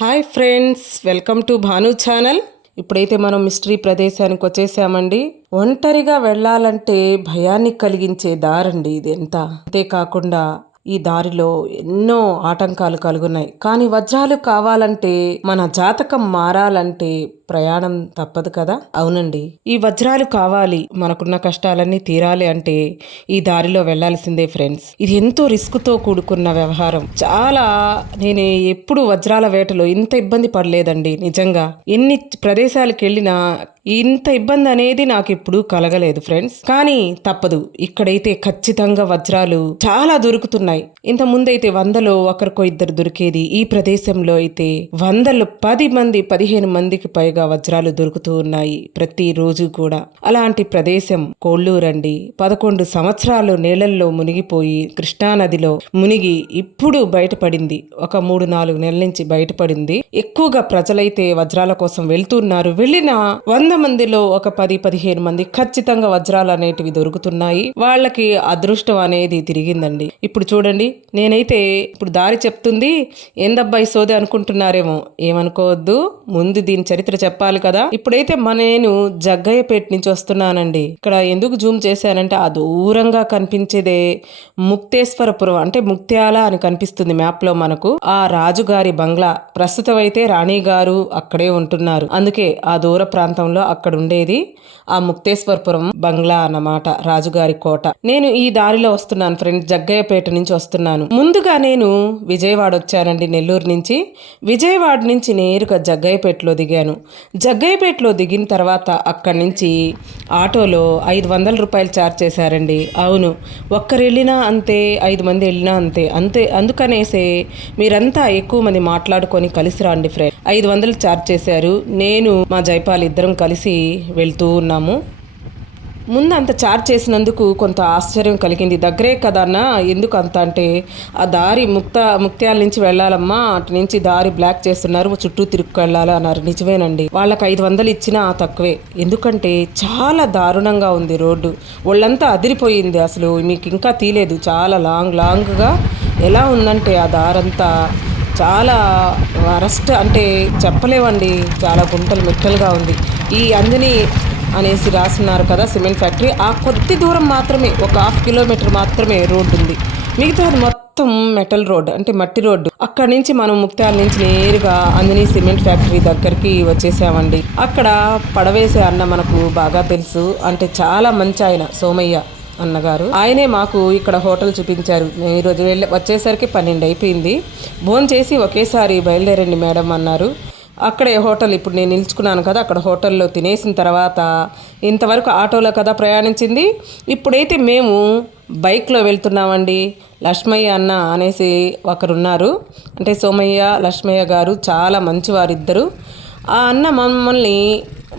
Hi friends welcome to Bhanu channel. ఇప్పుడైతే మనం mystery ప్రదేశానికి వచ్చేసామండి. ఒంటరిగా వెళ్ళాలంటే భయాన్ని కలిగించే దారండి ఇది ఎంత అంతేకాకుండా ఈ దారిలో ఎన్నో ఆటంకాలు కలుగున్నాయి. కానీ వజ్రాలు కావాలంటే మన జాతకం మారాలంటే ప్రయాణం తప్పదు కదా? అవునండి. ఈ వజ్రాలు కావాలి మనకున్న కష్టాలన్నీ తీరాలి అంటే ఈ దారిలో వెళ్ళాల్సిందే ఫ్రెండ్స్. ఇది ఎంతో రిస్క్తో కూడుకున్న వ్యవహారం. చాలా నేను ఎప్పుడు వజ్రాల వేటలో ఇంత ఇబ్బంది పడలేదండి నిజంగా. ఎన్ని ప్రదేశాలకు వెళ్ళినా ఇంత ఇబ్బంది అనేది నాకు ఇప్పుడు కలగలేదు ఫ్రెండ్స్. కానీ తప్పదు ఇక్కడైతే ఖచ్చితంగా వజ్రాలు చాలా దొరుకుతున్నాయి. ఇంత ముందైతే వందలో ఒకరికో ఇద్దరు దొరికేది. ఈ ప్రదేశంలో అయితే వందలు పది మంది పదిహేను మందికి పైగా వజ్రాలు దొరుకుతూ ఉన్నాయి ప్రతి రోజు కూడా. అలాంటి ప్రదేశం కోళ్ళూరండి పదకొండు సంవత్సరాలు నీళ్ళల్లో మునిగిపోయి కృష్ణానదిలో మునిగి ఇప్పుడు బయటపడింది. ఒక మూడు నాలుగు నెలల నుంచి బయటపడింది. ఎక్కువగా ప్రజలైతే వజ్రాల కోసం వెళ్తున్నారు. వెళ్ళిన వంద మందిలో ఒక పది పదిహేను మంది ఖచ్చితంగా వజ్రాలు అనేటివి దొరుకుతున్నాయి. వాళ్ళకి అదృష్టం అనేది తిరిగిందండి. ఇప్పుడు చూడండి నేనైతే ఇప్పుడు దారి చెప్తుంది ఏందబ్బాయి సోది అనుకుంటున్నారేమో ఏమనుకోవద్దు ముందు దీని చరిత్ర చెప్పాలి కదా. ఇప్పుడైతే మన నేను జగ్గయ్యపేట నుంచి వస్తున్నానండి. ఇక్కడ ఎందుకు జూమ్ చేశానంటే ఆ దూరంగా కనిపించేదే ముక్తేశ్వరపురం అంటే ముక్త్యాల అని కనిపిస్తుంది మ్యాప్లో మనకు. ఆ రాజుగారి బంగ్లా ప్రస్తుతం అయితే రాణి గారు అక్కడే ఉంటున్నారు. అందుకే ఆ దూర ప్రాంతంలో అక్కడ ఉండేది ఆ ముక్తేశ్వరపురం బంగ్లా అన్నమాట రాజుగారి కోట. నేను ఈ దారిలో వస్తున్నాను ఫ్రెండ్ జగ్గయ్యపేట నుంచి వస్తున్నాను. ముందుగా నేను విజయవాడ వచ్చానండి నెల్లూరు నుంచి. విజయవాడ నుంచి నేరుగా జగ్గయ్యపేటలో దిగాను. జగ్గయ్యపేటలో దిగిన తర్వాత అక్కడి నుంచి ఆటోలో ఐదు వందల రూపాయలు ఛార్జ్ చేశారండి. అవును ఒక్కరు వెళ్ళినా అంతే ఐదు మంది వెళ్ళినా అంతే. అంతే అందుకనేసే మీరంతా ఎక్కువ మంది మాట్లాడుకొని కలిసి రండి ఫ్రెండ్ ఐదు వందలు ఛార్జ్ చేశారు. నేను మా జైపాల్ ఇద్దరం కలిసి కలిసి వెళ్తూ ఉన్నాము. ముందు అంత చార్జ్ చేసినందుకు కొంత ఆశ్చర్యం కలిగింది. దగ్గరే కదా ఎందుకు అంత అంటే ఆ దారి ముక్త ముక్త్యాల నుంచి వెళ్ళాలమ్మా అటు నుంచి దారి బ్లాక్ చేస్తున్నారు చుట్టూ తిరుక్కు వెళ్ళాలి అన్నారు. నిజమేనండి. వాళ్ళకి ఐదు వందలు ఇచ్చినా తక్కువే. ఎందుకంటే చాలా దారుణంగా ఉంది రోడ్డు. ఒళ్ళంతా అదిరిపోయింది అసలు. మీకు ఇంకా తీలేదు. చాలా లాంగ్ లాంగ్గా ఎలా ఉందంటే ఆ దారంతా చాలా అరెస్ట్ అంటే చెప్పలేవండి చాలా గుంటలు మెట్టలుగా ఉంది. ఈ అంజని అనేసి రాస్తున్నారు కదా సిమెంట్ ఫ్యాక్టరీ. ఆ కొద్ది దూరం మాత్రమే ఒక హాఫ్ కిలోమీటర్ మాత్రమే రోడ్డు ఉంది. మిగతాది మొత్తం మెటల్ రోడ్ అంటే మట్టి రోడ్డు అక్కడి నుంచి మనం ముక్తాల నుంచి నేరుగా అంజనీ సిమెంట్ ఫ్యాక్టరీ దగ్గరికి వచ్చేసామండి. అక్కడ పడవేసే అన్న మనకు బాగా తెలుసు. అంటే చాలా మంచి ఆయన సోమయ్య అన్నగారు. ఆయనే మాకు ఇక్కడ హోటల్ చూపించారు. మేము ఈరోజు వెళ్ళి వచ్చేసరికి పన్నెండు అయిపోయింది. భోన్ చేసి ఒకేసారి బయలుదేరండి మేడం అన్నారు. అక్కడే హోటల్ ఇప్పుడు నేను నిలుచుకున్నాను కదా అక్కడ హోటల్లో తినేసిన తర్వాత ఇంతవరకు ఆటోలో కదా ప్రయాణించింది. ఇప్పుడైతే మేము బైక్లో వెళ్తున్నామండి లక్ష్మయ్య అన్న అనేసి ఒకరున్నారు. అంటే సోమయ్య లక్ష్మయ్య గారు చాలా మంచివారిద్దరు. ఆ అన్న మమ్మల్ని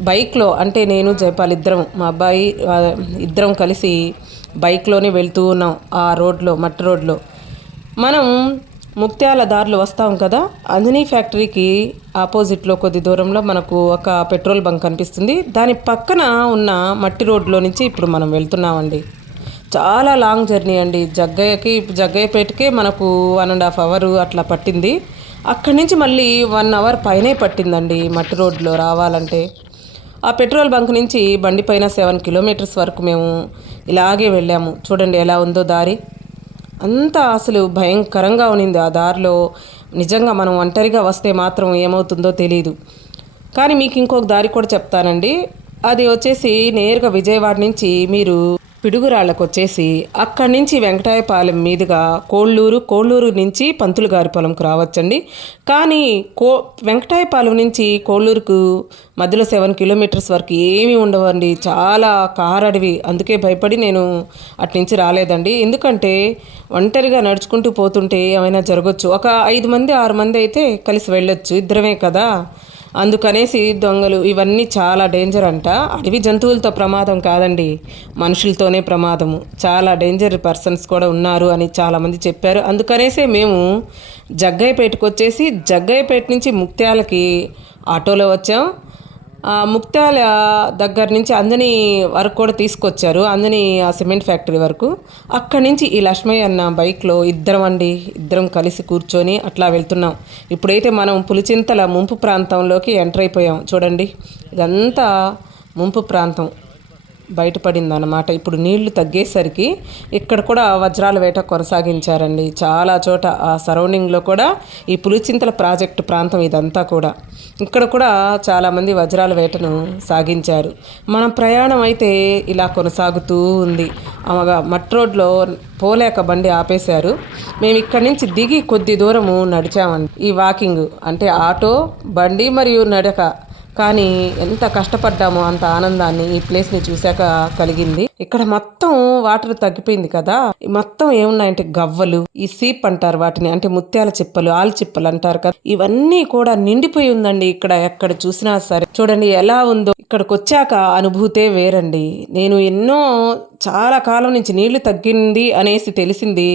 బైక్లో అంటే నేను జయపాల్ ఇద్దరం మా అబ్బాయి ఇద్దరం కలిసి బైక్లోనే వెళ్తూ ఉన్నాం ఆ రోడ్లో మట్టి రోడ్లో. మనం ముత్యాల దారులు వస్తాం కదా అంజనీ ఫ్యాక్టరీకి ఆపోజిట్లో కొద్ది దూరంలో మనకు ఒక పెట్రోల్ బంక్ కనిపిస్తుంది. దాని పక్కన ఉన్న మట్టి రోడ్లో నుంచి ఇప్పుడు మనం వెళ్తున్నామండి. చాలా లాంగ్ జర్నీ అండి. జగ్గయ్యకి జగ్గయ్యపేటకే మనకు వన్ అండ్ హాఫ్ అవర్ అట్లా పట్టింది. అక్కడి నుంచి మళ్ళీ వన్ అవర్ పైనే పట్టిందండి మట్టి రోడ్లో రావాలంటే. ఆ పెట్రోల్ బంక్ నుంచి బండి పైన సెవెన్ కిలోమీటర్స్ వరకు మేము ఇలాగే వెళ్ళాము. చూడండి ఎలా ఉందో దారి. అంతా అసలు భయంకరంగా ఉన్నింది ఆ దారిలో. నిజంగా మనం ఒంటరిగా వస్తే మాత్రం ఏమవుతుందో తెలియదు కానీ మీకు ఇంకొక దారి కూడా చెప్తానండి. అది వచ్చేసి నేరుగా విజయవాడ నుంచి మీరు పిడుగురాళ్ళకు వచ్చేసి అక్కడి నుంచి వెంకటాయపాలెం మీదుగా కోళ్ళూరు కోళ్ళూరు నుంచి పంతులు గారి పొలంకు రావచ్చండి. కానీ కో వెంకటాయపాలెం నుంచి కోళ్ళూరుకు మధ్యలో సెవెన్ కిలోమీటర్స్ వరకు ఏమీ ఉండవండి. చాలా కారడివి. అందుకే భయపడి నేను అట్నుంచి రాలేదండి. ఎందుకంటే ఒంటరిగా నడుచుకుంటూ పోతుంటే ఏమైనా జరగచ్చు. ఒక ఐదు మంది ఆరు మంది అయితే కలిసి వెళ్ళొచ్చు. ఇద్దరమే కదా. అందుకనేసి దొంగలు ఇవన్నీ చాలా డేంజర్ అంట. అడవి జంతువులతో ప్రమాదం కాదండి. మనుషులతోనే ప్రమాదము. చాలా డేంజర్ పర్సన్స్ కూడా ఉన్నారు అని చాలామంది చెప్పారు. అందుకనేసే మేము జగ్గయ్యపేటకు వచ్చేసి జగ్గయ్యపేట నుంచి ముక్త్యాలకి ఆటోలో వచ్చాం. ముక్తాల దగ్గర నుంచి అందని వరకు కూడా తీసుకొచ్చారు. అందని ఆ సిమెంట్ ఫ్యాక్టరీ వరకు. అక్కడి నుంచి ఈ లక్ష్మయ్య అన్న బైక్లో ఇద్దరం అండి ఇద్దరం కలిసి కూర్చొని అట్లా వెళ్తున్నాం. ఇప్పుడైతే మనం పులిచింతల ముంపు ప్రాంతంలోకి ఎంటర్ అయిపోయాం. చూడండి ఇదంతా ముంపు ప్రాంతం. బయటపడింది అనమాట ఇప్పుడు నీళ్ళు తగ్గేసరికి ఇక్కడ కూడా వజ్రాల వేట కొనసాగించారండి. చాలా చోట ఆ సరౌండింగ్లో కూడా ఈ పులిచింతల ప్రాజెక్టు ప్రాంతం ఇదంతా కూడా. ఇక్కడ కూడా చాలామంది వజ్రాల వేటను సాగించారు. మన ప్రయాణం అయితే ఇలా కొనసాగుతూ ఉంది. ఆమెగా మట్ రోడ్లో పోలేక బండి ఆపేశారు. మేము ఇక్కడి నుంచి దిగి కొద్ది దూరము నడిచామండి. ఈ వాకింగ్ అంటే ఆటో బండి మరియు నడక కానీ ఎంత కష్టపడ్డామో అంత ఆనందాన్ని ఈ ప్లేస్ని చూశాక కలిగింది. ఇక్కడ మొత్తం వాటర్ తగ్గిపోయింది కదా. మొత్తం ఏమున్నాయంటే గవ్వలు ఈ సీప్ అంటారు వాటిని అంటే ముత్యాల చిప్పలు ఆలు చిప్పలు అంటారు కదా. ఇవన్నీ కూడా నిండిపోయి ఉందండి ఇక్కడ ఎక్కడ చూసినా సరే. చూడండి ఎలా ఉందో. ఇక్కడికి వచ్చాక అనుభూతే వేరండి. నేను ఎన్నో చాలా కాలం నుంచి నీళ్ళు తగ్గింది అనేసి తెలిసింది.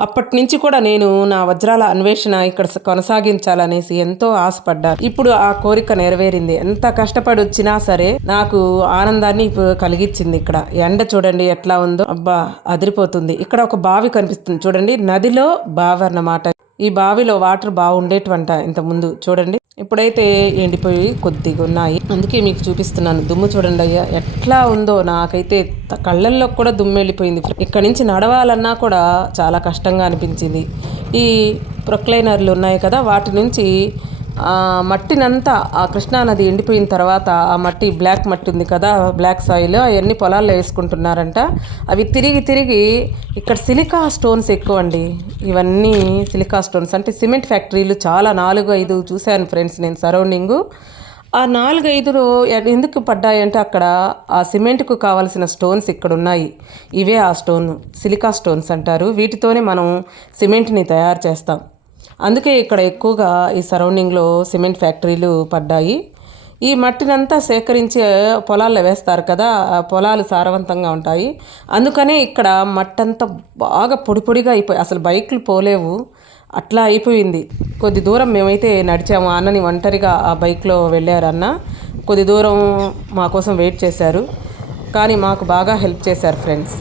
అప్పటి నుంచి కూడా నేను నా వజ్రాల అన్వేషణ ఇక్కడ కొనసాగించాలనేసి ఎంతో ఆశపడ్డాను. ఇప్పుడు ఆ కోరిక నెరవేరింది. ఎంత కష్టపడి వచ్చినా సరే నాకు ఆనందాన్ని కలిగించింది ఇక్కడ. ఎండ చూడండి ఎట్లా ఉందో. అబ్బా అదిరిపోతుంది. ఇక్కడ ఒక బావి కనిపిస్తుంది. చూడండి నదిలో బావి అన్నమాట. ఈ బావిలో వాటర్ బాగుండేటువంట ఇంత ముందు చూడండి ఇప్పుడైతే ఎండిపోయి కొద్దిగా ఉన్నాయి. అందుకే మీకు చూపిస్తున్నాను. దుమ్ము చూడండి అయ్యా ఎట్లా ఉందో. నాకైతే కళ్ళల్లో కూడా దుమ్ము వెళ్ళిపోయింది. ఇక్కడ నుంచి నడవాలన్నా కూడా చాలా కష్టంగా అనిపించింది. ఈ ప్రొక్లైనర్లు ఉన్నాయి కదా వాటి నుంచి మట్టినంతా ఆ కృష్ణానది ఎండిపోయిన తర్వాత ఆ మట్టి బ్లాక్ మట్టి ఉంది కదా బ్లాక్ సాయిల్ అవన్నీ పొలాల్లో వేసుకుంటున్నారంట. అవి తిరిగి తిరిగి ఇక్కడ సిలికా స్టోన్స్ ఎక్కువ అండి ఇవన్నీ సిలికా స్టోన్స్. అంటే సిమెంట్ ఫ్యాక్టరీలు చాలా నాలుగు ఐదు చూశాను ఫ్రెండ్స్ నేను సరౌండింగు. ఆ నాలుగు ఐదులో ఎందుకు పడ్డాయంటే అక్కడ ఆ సిమెంట్కు కావలసిన స్టోన్స్ ఇక్కడ ఉన్నాయి ఇవే ఆ స్టోన్ సిలికా స్టోన్స్ అంటారు. వీటితోనే మనం సిమెంట్ని తయారు చేస్తాం. అందుకే ఇక్కడ ఎక్కువగా ఈ సరౌండింగ్లో సిమెంట్ ఫ్యాక్టరీలు పడ్డాయి. ఈ మట్టినంతా సేకరించి పొలాల్లో వేస్తారు కదా పొలాలు సారవంతంగా ఉంటాయి. అందుకనే ఇక్కడ మట్టంతా బాగా పొడి పొడిగా అయిపోయి అసలు బైక్లు పోలేవు. అట్లా అయిపోయింది. కొద్ది దూరం మేమైతే నడిచాము. అన్నని ఒంటరిగా ఆ బైక్లో వెళ్ళారు అన్న కొద్ది దూరం మా కోసం వెయిట్ చేశారు. కానీ మాకు బాగా హెల్ప్ చేశారు ఫ్రెండ్స్.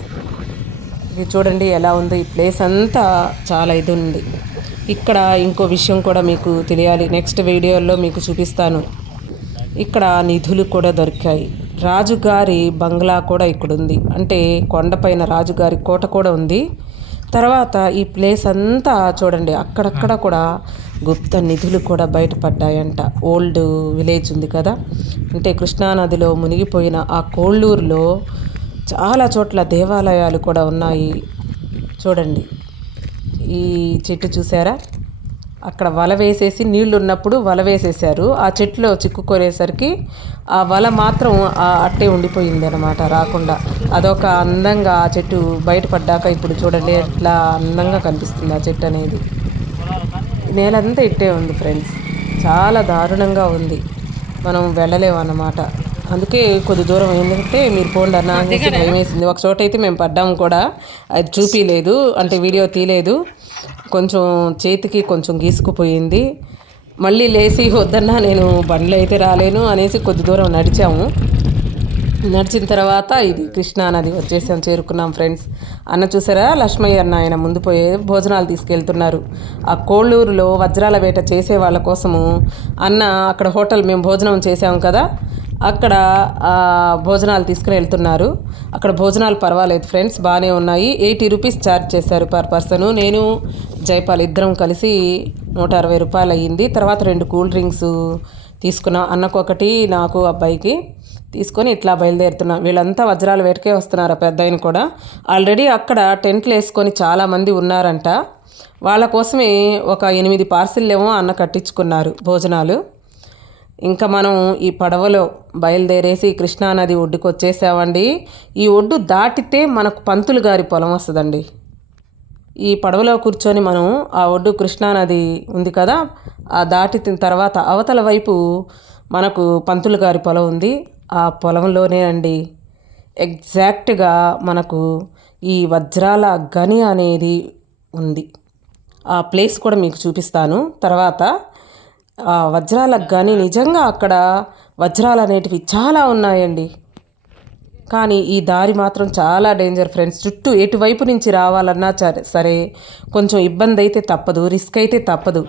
ఇది చూడండి ఎలా ఉంది. ఈ ప్లేస్ అంతా చాలా ఇది ఉంది. ఇక్కడ ఇంకో విషయం కూడా మీకు తెలియాలి. నెక్స్ట్ వీడియోలో మీకు చూపిస్తాను. ఇక్కడ నిధులు కూడా దొరికాయి. రాజుగారి బంగ్లా కూడా ఇక్కడ ఉంది అంటే కొండపైన రాజుగారి కోట కూడా ఉంది. తర్వాత ఈ ప్లేస్ అంతా చూడండి అక్కడక్కడ కూడా గుప్త నిధులు కూడా బయటపడ్డాయంట. ఓల్డ్ విలేజ్ ఉంది కదా? అంటే కృష్ణానదిలో మునిగిపోయిన ఆ కోళ్ళూరులో చాలా చోట్ల దేవాలయాలు కూడా ఉన్నాయి. చూడండి. ఈ చెట్టు చూసారా? అక్కడ వల వేసేసి నీళ్ళు ఉన్నప్పుడు వల వేసేసారు ఆ చెట్టులో చిక్కుకొనేసరికి ఆ వల మాత్రం అట్టే ఉండిపోయింది అనమాట రాకుండా. అదొక అందంగా ఆ చెట్టు బయటపడ్డాక ఇప్పుడు చూడండి ఎట్లా అందంగా కనిపిస్తుంది ఆ చెట్టు అనేది. నేలంతా ఇట్టే ఉంది ఫ్రెండ్స్. చాలా దారుణంగా ఉంది. మనం వెళ్ళలేము అన్నమాట అందుకే కొద్ది దూరం ఏంటంటే మీరు పోండి అన్న భయం వేసింది ఒక చోట అయితే మేము పడ్డాము కూడా. అది చూపించలేదు అంటే వీడియో తీయలేదు. కొంచెం చేతికి కొంచెం గీసుకుపోయింది. మళ్ళీ లేచి వద్దన్నా నేను బండ్లు అయితే రాలేను అనేసి కొద్ది దూరం నడిచాము. నడిచిన తర్వాత ఇది కృష్ణా నది వచ్చేసాం చేరుకున్నాం ఫ్రెండ్స్. అన్న చూసారా? లక్ష్మయ్య అన్న ఆయన ముందు పోయే భోజనాలు తీసుకెళ్తున్నారు. ఆ కోళ్ళూరులో వజ్రాల వేట చేసే వాళ్ళ కోసము అన్న అక్కడ హోటల్ మేము భోజనం చేసాం కదా. అక్కడ భోజనాలు తీసుకుని వెళ్తున్నారు. అక్కడ భోజనాలు పర్వాలేదు ఫ్రెండ్స్ బాగానే ఉన్నాయి. ఎయిటీ రూపీస్ ఛార్జ్ చేశారు పర్ పర్సన్. నేను జైపాల్ ఇద్దరం కలిసి నూట అరవై రూపాయలు అయ్యింది. తర్వాత రెండు కూల్ డ్రింక్స్ తీసుకున్నాం. అన్నకొకటి నాకు అబ్బాయికి తీసుకొని ఇట్లా బయలుదేరుతున్నాం. వీళ్ళంతా వజ్రాల వేటకే వస్తున్నారు పెద్ద ఆయన కూడా. ఆల్రెడీ అక్కడ టెంట్లు వేసుకొని చాలామంది ఉన్నారంట. వాళ్ళ కోసమే ఒక ఎనిమిది పార్సిల్ ఏమో అన్న కట్టించుకున్నారు భోజనాలు. ఇంకా మనం ఈ పడవలో బయలుదేరేసి కృష్ణానది ఒడ్డుకు వచ్చేసామండి ఈ ఒడ్డు దాటితే మనకు పంతులు గారి పొలం వస్తుందండి. ఈ పడవలో కూర్చొని మనం ఆ ఒడ్డు కృష్ణానది ఉంది కదా ఆ దాటిన తర్వాత అవతల వైపు మనకు పంతులు గారి పొలం ఉంది. ఆ పొలంలోనే అండి ఎగ్జాక్ట్గా మనకు ఈ వజ్రాల గని అనేది ఉంది. ఆ ప్లేస్ కూడా మీకు చూపిస్తాను. తర్వాత వజ్రాలకు కానీ నిజంగా అక్కడ వజ్రాలు అనేటివి చాలా ఉన్నాయండి. కానీ ఈ దారి మాత్రం చాలా డేంజర్ ఫ్రెండ్స్. చుట్టూ ఎటువైపు నుంచి రావాలన్నా సరే సరే కొంచెం ఇబ్బంది అయితే తప్పదు రిస్క్ అయితే తప్పదు.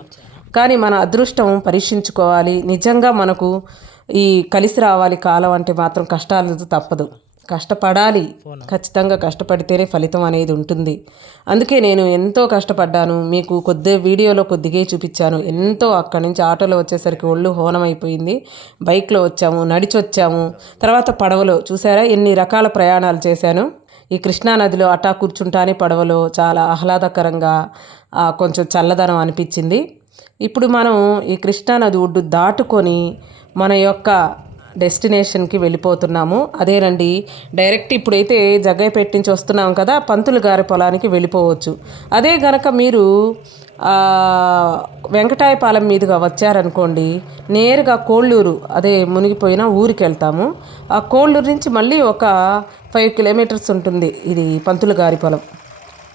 కానీ మన అదృష్టం పరీక్షించుకోవాలి. నిజంగా మనకు ఈ కలిసి రావాలి కాలం అంటే మాత్రం కష్టాలు తప్పదు. కష్టపడాలి. ఖచ్చితంగా కష్టపడితేనే ఫలితం అనేది ఉంటుంది. అందుకే నేను ఎంతో కష్టపడ్డాను. మీకు కొద్ది వీడియోలో కొద్దిగా చూపించాను. ఎంతో అక్కడి నుంచి ఆటోలో వచ్చేసరికి ఒళ్ళు హోనమైపోయింది. బైక్లో వచ్చాము నడిచి వచ్చాము తర్వాత పడవలో చూసారా? ఎన్ని రకాల ప్రయాణాలు చేశాను. ఈ కృష్ణానదిలో అటా కూర్చుంటానే పడవలో చాలా ఆహ్లాదకరంగా కొంచెం చల్లదనం అనిపించింది. ఇప్పుడు మనం ఈ కృష్ణానది ఒడ్డు దాటుకొని మన యొక్క డెస్టినేషన్కి వెళ్ళిపోతున్నాము. అదేనండి డైరెక్ట్ ఇప్పుడైతే జగ్గైపేట నుంచి వస్తున్నాం కదా పంతులు గారి పొలానికి వెళ్ళిపోవచ్చు. అదే గనక మీరు వెంకటాయపాలెం మీదుగా వచ్చారనుకోండి నేరుగా కోళ్ళూరు అదే మునిగిపోయిన ఊరికి వెళ్తాము ఆ కోళ్ళూరు నుంచి మళ్ళీ ఒక ఫైవ్ కిలోమీటర్స్ ఉంటుంది ఇది పంతులు గారి పొలం.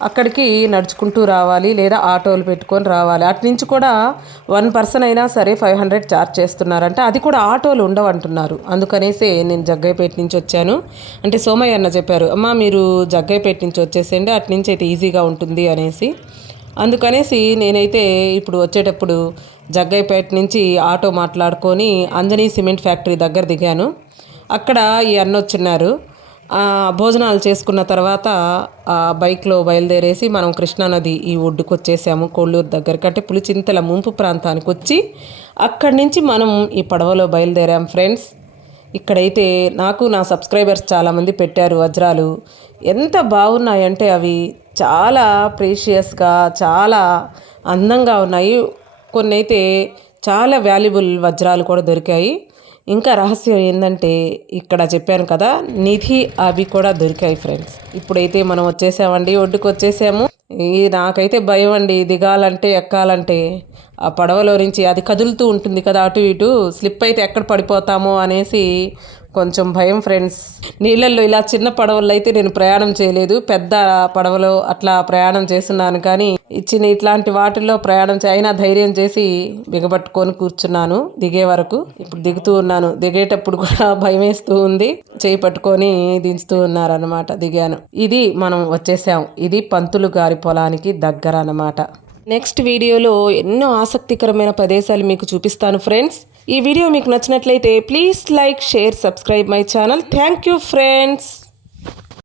అక్కడికి నడుచుకుంటూ రావాలి లేదా ఆటోలు పెట్టుకొని రావాలి. అటు నుంచి కూడా వన్ పర్సన్ అయినా సరే ఫైవ్ హండ్రెడ్ ఛార్జ్ చేస్తున్నారంటే. అది కూడా ఆటోలు ఉండవంటున్నారు. అందుకనేసి నేను జగ్గైపేట నుంచి వచ్చాను. అంటే సోమయ్య అన్న చెప్పారు అమ్మ మీరు జగ్గైపేట నుంచి వచ్చేసేయండి అటు నుంచి అయితే ఈజీగా ఉంటుంది అనేసి. అందుకనేసి నేనైతే ఇప్పుడు వచ్చేటప్పుడు జగ్గైపేట నుంచి ఆటో మాట్లాడుకొని అంజనీ సిమెంట్ ఫ్యాక్టరీ దగ్గర దిగాను. అక్కడ ఈ అన్న వచ్చిన్నారు. భోజనాలు చేసుకున్న తర్వాత ఆ బైక్లో బయలుదేరేసి మనం కృష్ణానది ఈ ఒడ్డుకు వచ్చేసాము. కోళ్ళూరు దగ్గరికి అంటే పులిచింతల ముంపు ప్రాంతానికి వచ్చి అక్కడి నుంచి మనం ఈ పడవలో బయలుదేరాం ఫ్రెండ్స్. ఇక్కడైతే నాకు నా సబ్స్క్రైబర్స్ చాలామంది పెట్టారు వజ్రాలు. ఎంత బాగున్నాయంటే అవి చాలా ప్రీషియస్గా చాలా అందంగా ఉన్నాయి. కొన్ని అయితే చాలా వాల్యుబుల్ వజ్రాలు కూడా దొరికాయి. ఇంకా రహస్యం ఏంటంటే ఇక్కడ చెప్పాను కదా నిధి అవి కూడా దొరికాయి ఫ్రెండ్స్. ఇప్పుడైతే మనం వచ్చేసామండి ఒడ్డుకు వచ్చేసాము. ఇది నాకైతే భయం అండి దిగాలంటే ఎక్కాలంటే. ఆ పడవలో నుంచి అది కదులుతూ ఉంటుంది కదా అటు ఇటు స్లిప్ అయితే ఎక్కడ పడిపోతామో అనేసి కొంచెం భయం ఫ్రెండ్స్ నీళ్ళల్లో ఇలా చిన్న పడవల్లో అయితే నేను ప్రయాణం చేయలేదు. పెద్ద పడవలో అట్లా ప్రయాణం చేస్తున్నాను కానీ ఇచ్చిన ఇట్లాంటి వాటిల్లో ప్రయాణం అయినా ధైర్యం చేసి బిగబట్టుకొని కూర్చున్నాను. దిగే వరకు ఇప్పుడు దిగుతూ ఉన్నాను. దిగేటప్పుడు కూడా భయం వేస్తూ ఉంది. చేయి పట్టుకొని దించుతూ ఉన్నారనమాట దిగాను. ఇది మనం వచ్చేసాం. ఇది పంతులు గారి పొలానికి దగ్గర అన్నమాట. నెక్స్ట్ వీడియోలో ఎన్నో ఆసక్తికరమైన ప్రదేశాలు మీకు చూపిస్తాను ఫ్రెండ్స్ ఈ వీడియో మీకు నచ్చినట్లయితే please like share subscribe my channel. Thank you friends